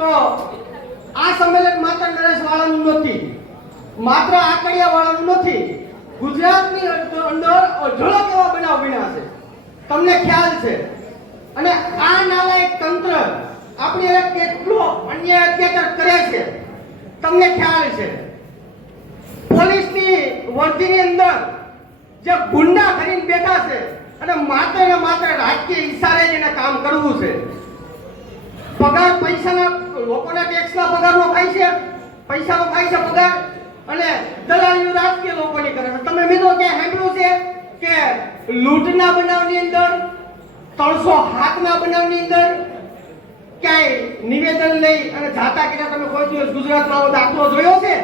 તો આ સંમેલન માત્ર નરેશવાળાનું નથી, માત્ર આકડિયાવાળાનું નથી, ગુજરાતની અંદર અઢળક એવા બનાવ બન્યા છે, તમને ખ્યાલ છે. અને આ નાલાયક તંત્ર આપણી અરે કેટલો અન્યાય અત્યાચાર કરે છે તમને ખ્યાલ છે. પોલીસની વર્દીની અંદર જે ગુંડા કરીને બેઠા છે અને માત્ર ને માત્ર રાજકીય ઈશારે જ એને કામ કરવું છે. પગાર પૈસાના લોકોના ટેક્સના પગારનો ખાય છે, પૈસાનો ખાય છે પગાર, અને દલાલીઓ રાજકીય લોકોની કરે છે. તમે મિત્રો ક્યાં સાંભળ્યું છે કે લૂંટના બનાવની અંદર, 307 ના બનાવની અંદર ક્યાંય નિવેદન લઈ અને જાતા કર્યા તમે કોઈ દિવસ ગુજરાતમાં આવો દાખલો જોયો છે?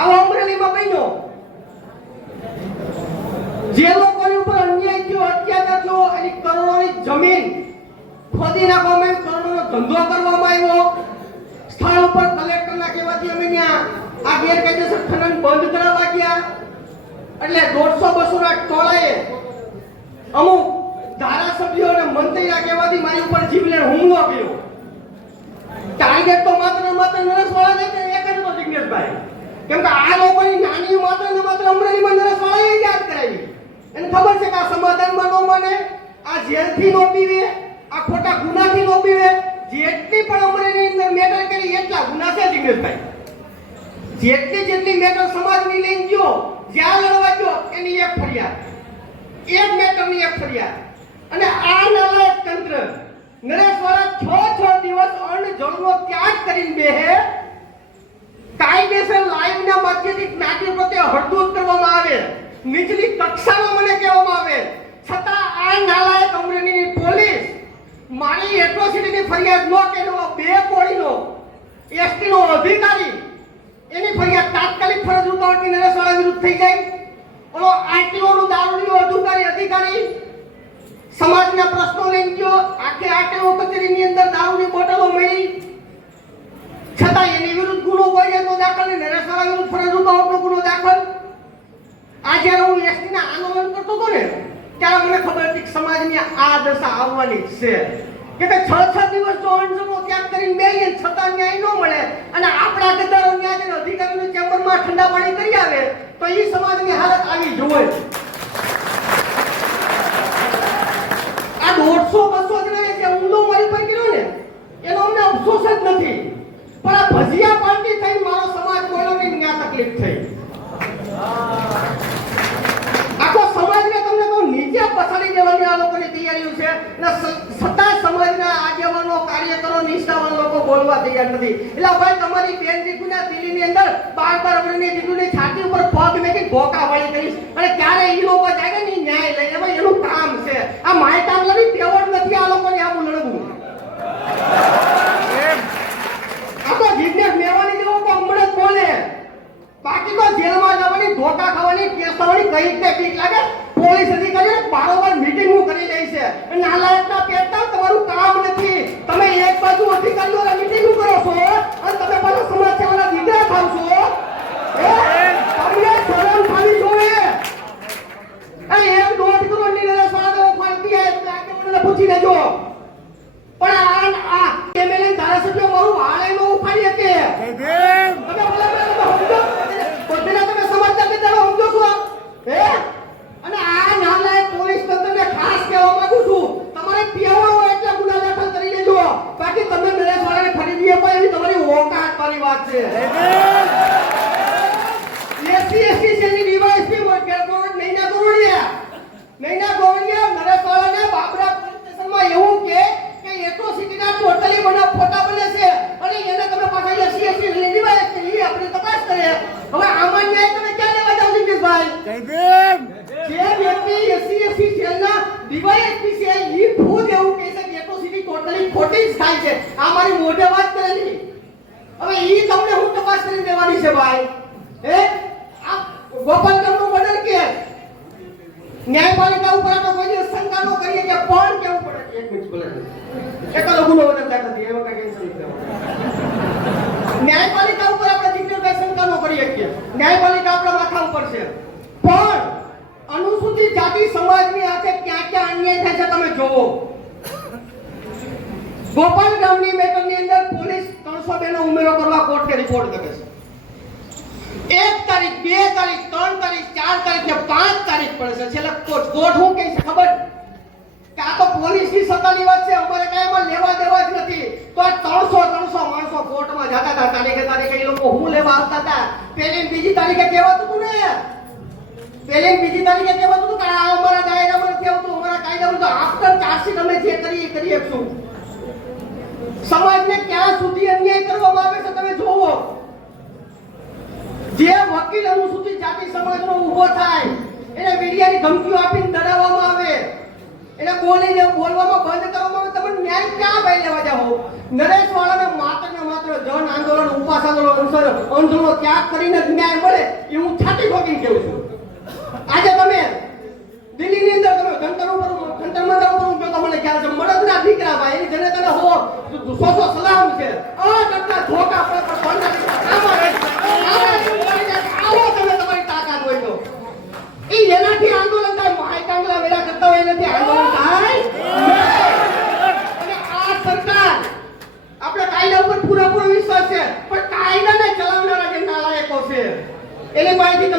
આવો અમરેલીમાં બન્યો. જે લોકોની ઉપર અન્યાય થયો, અત્યાચાર થયો, એની કરોડોની જમીન ખોદી નાખવામાં આવી, કરોડોનો ધંધો કરવામાં આવ્યો. સ્થળ ઉપર કલેક્ટરના કહેવાથી અમે ત્યાં આ ગેરકાયદેસર ખનન બંધ કરાવવા ગયા. એટલે 150-200 ના ટોળાએ અમુક ધારાસભ્યો અને મંત્રીના કહેવાથી મારી ઉપર જીવલેણ હુમલો કર્યો. ટાર્ગેટ તો માત્ર નરેશવાળા એક જ હતો, જિગ્નેશભાઈ. કેમ કે આ લોકોની નાની માત્ર અમરેલીમાં નરેશવાળાએ યાદ કરાવી. એને ખબર છે કે આ સમાધાનમાં ન માને, આ જેલથી નો પીવે, આ ખોટા ગુનાથી નો પીવે. જેટલી પણ અમરેલીની અંદર મેટર કરી એટલા ગુના છે જિગ્નેશભાઈ. જેટલી મેટર સમાજની લઈને ગયો, જ્યાં લડવા ગયો એની એક ફરિયાદ, એક મેટરની એક ફરિયાદ. અને આ નાલાયક તંત્ર નરેશવાળા 6 દિવસ અન્ન જળનો ત્યાગ કરીને બેહે, કાયદેસર લાઈવના માધ્યમથી જ્ઞાતિ પ્રત્યે હળદૂત કરવામાં આવે, નીચલી કક્ષાનો મને કહેવામાં આવે, છતાં આ નાલાયક અમરેલીની પોલીસ મારી એટ્રોસિટીની ફરિયાદ ન કર્યો, 2 કોળીનો એસટી નો અધિકારી એની ફરિયાદ તાત્કાલિક ફરજ ઉતાવળથી નરેશવાળા વિરુદ્ધ થઈ જાય. ઓલો આરટીઓ નો દારૂડિયો અધિકારી સમાજના પ્રશ્નો લઈને ગયો, આખે આરટીઓ કચેરીની અંદર દારૂની બોટલો મળી, છતાં એની વિરુદ્ધ ગુનો ફરિયાદનો દાખલ, નરેશવાળા વિરુદ્ધ ફરજ ઉતાવળનો ગુનો દાખલ. આ જ્યારે હું એસટીના આંદોલન કરતો હતો ને ત્યારે મને ખબર હતી કે સમાજની આ દશા આવવાની છે. કે 6 દિવસ જો અણજમો ત્યાગ કરીને બેહીએ છતાં ન્યાય ન મળે અને આપણા ગદ્દારો ન્યાય અધિકારીની ચેમ્બરમાં ઠંડા પાણી કરી આવે તો એ સમાજની હાલત આવી જોઈએ. આ 150-200 જણાએ જે ઊંધો મારી પર કર્યો ને એનો અમને અફસોસ જ નથી, પણ આ ભજીયા પાર્ટી થઈ મારો સમાજ કોઈનો ન્યાય તકલીફ થઈ. આખો સમાજને તમને કહું નીચે પછાડી દેવાની આ લોકોની તૈયારીઓ છે ને સત્તા સમાજના આગેવાનો, કાર્યકરો, નિષ્ઠાવાન લોકો બોલવા તૈયાર નથી. એટલે ભાઈ તમારી બેન દીકરીના દિલ્હીની અંદર 12 વર્ષની દીકરીની છાતી ઉપર પગ મેકી ભોકા વાળી કરીશ અને ક્યારે એ લોકો જાય ને ન્યાય લઈને ભાઈ એનું કામ છે. આ માય કામ લડી તેવડ નથી આ લોકોને આવું લડવું. આખો જિજ્ઞેસ મેવાની જેવો તો હમણાં જ બોલે, બાકી તો જેલમાં જવાની, ધોકા ખાવાની, કેસ થવાની કઈ રીતે બીક લાગે. પોલીસ અધિકારીઓ બારોબાર મીટિંગો કરી લે છે. નાલાયકના પેટના તમારું કામ નથી. તમે એક બાજુ અધિકારીઓને મીટિંગો કરો છો અને તમે પાછા સમાજ સેવાના દીકરા થાવ છો. તમને શરમ થવી જોઈએ. એ 1.5 કરોડની નરેશવાળાને ફાળતી મને પૂછી લેજો. પણ આ એમએલએ ધારાસભ્યો મારું વાળે નો ઉપાડી હતી. તમે સમાજના ગદ્દારો સમજો છો? અને આ નાલાયક પોલીસ તંત્રને ખાસ કહેવા માંગુ છું, તમારે પીવા હોય એટલે ગુના દાખલ કરી લેજો. બાકી તમે નરેશવાળાને ખરીદી અપાય એવી તમારી ઓકાત વાળી વાત છે. એસસી સેની ડીવાયએસપી નૈના ગોવડિયા નરેશવાળાને બાબરા પોલીસ સ્ટેશનમાં એવું કે એટ્રોસિટીના ટોટલી બના ફોટા બને છે અને એને તમે પાછા એસસી ડીવાયએસપી આપણી તપાસ કરે. હવે આમાં ન્યાય તમે ક્યાં લેવા જાવ જિગ્નેશભાઈ? જે વ્યક્તિ એસસી જેલના ડીવાયએસપી છે ઈ ખુદ એવું કહે છે કે એટ્રોસિટી ટોટલી ખોટી જ થાય છે. આ મારી મોઢે વાત કરેલી. હવે ઈ તમને હું તપાસ કરી દેવાની છે ભાઈ? આ ગોપાલગઢનું મર્ડર કેસ ન્યાયપાલિકા ઉપર આપણે કોઈ દિવસ શંકા ન કરીએ કે પણ કેવું પડે. એક મિનિટ બોલે એકલો ગુનો વધારે દાખલ થઈ એવો કઈ ટેન્શન નથી. ન્યાયપાલિકા ઉપર આપણે જિગ્નેશભાઈ શંકા ન કરી શકીએ. ન્યાયપાલિકા આપણા માથા ઉપર છે, પણ અનુસૂચિત જાતિ સમાજની હાથે ક્યાં ક્યાં અન્યાય થાય છે તમે જોવો. ગોપાલ ગામની મેટરની અંદર પોલીસ 302 નો ઉમેરો કરવા કોર્ટે રિપોર્ટ કરે છે. 1 તારીખ 2 તારીખ 3 તારીખ 4 તારીખ ને 5 તારીખ પડે છે. છેલ્લે કોર્ટ શું કહે છે ખબર? કે આ તો પોલીસની સત્તાની વાત છે, અમારે કાંઈ એમાં લેવા દેવા જ નથી. તો આ 300 માણસો કોર્ટમાં જતા હતા. તારીખે એ લોકો હું લેવા આવતા હતા. પહેલી ને બીજી તારીખે કહેવાતું હતું ને, પહેલી ને બીજી તારીખે કહેવાતું હતું કે આ અમારા દાયરામાં નથી આવતું, અમારા કાયદામાં તો આફ્ટર ચાર્જશીટ અમે જે કરી શકશું. સમાજને ક્યાં સુધી અન્યાય કરવામાં આવે છે તમે જોવો. જે વકીલ અનુસૂચિત જાતિ સમાજનો ઊભો થાય એને મીડિયાની ધમકીઓ આપીને ડરાવવામાં આવે, એને બોલવામાં બંધ કરવામાં આવે. તમે ન્યાય ક્યાં ભાઈ લેવા જાઓ? નરેશ વાળાને માત્ર ને માત્ર જન આંદોલન, ઉપવાસ આંદોલન, અંધળો ત્યાગ કરીને ન્યાય મળે એ હું છાતી ઠોકીને કહું છું. આજે તમે દિલ્હીની અંદર તમે જંતર મંતર ઉપર તો મને ખ્યાલ છે, મળદના દીકરા ભાઈ એની જેને તને હો સો સલામ છે. આ કરતા ધોકા પર બંધ આવો તમે તમારી તાકાત હોય તો એ એનાથી આંદોલન થાય. માય કાંગલા વેરા કરતા હોય એનાથી આંદોલન થાય. અને આ સરકાર આપણે કાયદા ઉપર પૂરેપૂરો વિશ્વાસ છે, પણ કાયદાને ચલાવનારા જે નાલાયકો છે એની પાસેથી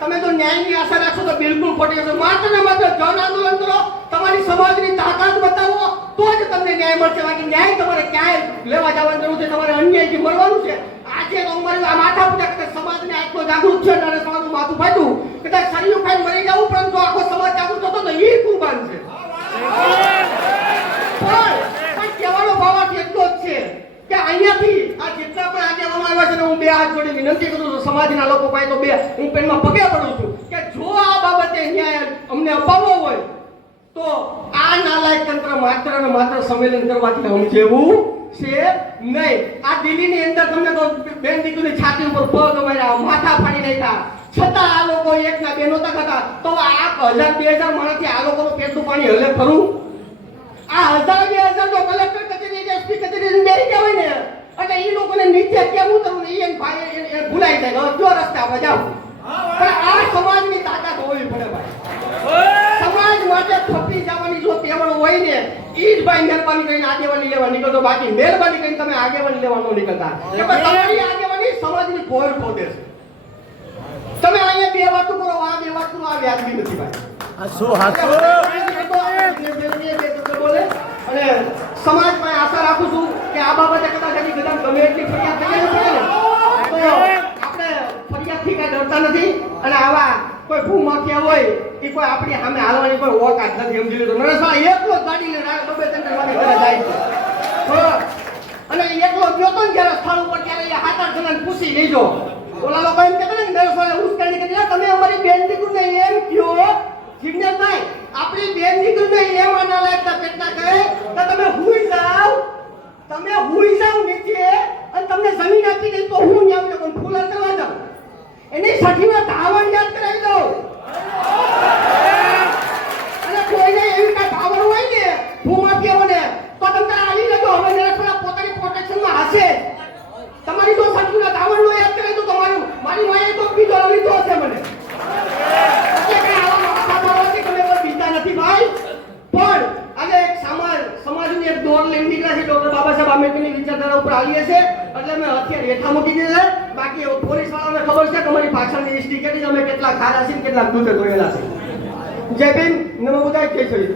તમે જો ન્યાયની આશા રાખશો તો બિલકુલ ખોટી હશે. માત્ર ને માત્ર જન આંદોલન કરો, તમારી સમાજની તાકાત બતાવો તો જ તમને ન્યાય મળશે. બાકી ન્યાય તમારે ક્યાંય લેવા જવાનું જરૂર છે, તમારે અન્યાયથી મળવાનું છે. આજે તો અમારી આ માથા પૂજા સમાજને આટલો જાગૃત છે અને સમાજનું માથું ફાટ્યું કદાચ શરીર ખાઈ મરી જવું, પરંતુ આખો સમાજ જાગૃત થતો તો એ કુરબાન છે. પણ કહેવાનો ભાવાર્થ એટલો જ છે કે અહીંયાથી આ જેટલા પણ આગેવાનો આવ્યા છે ને હું બે હાથ જોડી વિનંતી કરું છું સમાજના લોકો પાસે, તો હું પેનમાં પગે પડું છું કે જો આ બાબતે ન્યાય અમને અપાવવો હોય તો આ નાલાયક તંત્ર માત્ર ને માત્ર સંમેલન કરવાથી સમજેવું છે નહીં. આ દિલ્હીની અંદર તમને તો બેન દીકરીની છાતી ઉપર પગ અમાર્યા, માથા ફાડી નાખ્યા, છતાં આ લોકો એકના બે નહોતા થતા. તો આ 1000-2000 માણસથી આ લોકોનું પેટનું પાણી હલે ખરું? આ 1000-2000 જો કલેક્ટર કચેરી, એસપી કચેરી બેસી ગયા હોય ને એટલે એ લોકોને નીચે કેમ ઉતરવું એ ભૂલાઈ જાય. જો રસ્તે આપણે જાવ, પણ આ સમાજની તાકાત હોવી પડે ભાઈ. સમાજ માટે થપી જવાની જો તેવડ હોય ને ઈ જ ભાઈ મહેરબાની કરીને આગેવાની લેવા નીકળતો. બાકી મહેરબાની કરીને તમે આગેવાની લેવા ન નીકળતા. કે તમારી આગેવાની સમાજની પોર ખોદે છે. તમે અહીંયા બે વાતો કરો, આ બે વાત કરો, આ વ્યાજબી નથી ભાઈ. બોલે અને સમાજ પાસે આશા રાખું છું કે આ બાબતે કદાચ હજી કદાચ ગમે એટલી ફરિયાદ થઈ જાય છે ને તો આપણે ફરિયાદથી કઈ ડરતા નથી. અને આવા કોઈ ભૂમાફિયા હોય એ કોઈ આપણી સામે હાલવાની કોઈ ઓકાત નથી. સમજી લીધું? નરેશભાઈ એકલો જ ગાડી લઈને ડબે ચંદ્રવાની ઘરે જાય છે અને એકલો ગયો તો ને જ્યારે સ્થળ ઉપર ત્યારે એ 7-8 જણાને પૂછી લેજો. ઓલા લોકો એમ કહેતા ને નરેશભાઈ ઉશ્કેરણી કરી, તમે અમારી બેન દીકરીને એમ કયો જિજ્ઞાસભાઈ, આપણી બેન દીકરીને એમ આના લાગતા પેટના કહે કે તમે હુઈ જાવ નીચે અને તમને જમીન આપી દઈ તો હું ન્યાવ ને કોઈ ફૂલ કરવા જાઉં. એની સઠીમાં ધાવણ યાદ કરાવી દઉં. અને કોઈને એવી કઈ પાવર હોય ને ભૂમાફિયાઓને તો તમે આવી લેજો. હવે નરેશભાઈ પોતાની પ્રોટેક્શનમાં હશે. તમારી જો સઠીમાં ધાવણ નો યાદ કરાવી દો તો મારી માએ તો બીજો લીધો હશે મને. નથી ભાઈ. પણ આજે એક સમાજની એક દોર લઈને નીકળ્યા છે. ડોક્ટર બાબા સાહેબ આંબેડકરની વિચારધારા ઉપર આવીએ છે એટલે મેં અત્યારે હેઠા મૂકી દીધા છે. બાકી પોલીસ વાળાને ખબર છે કે અમારી પાછળની હિસ્ટ્રી કેટલી, અમે કેટલા ખારા છે કેટલા દૂધે ધોયેલા છે. જય ભીમ, નમો બુદ્ધાય, જય શ્રી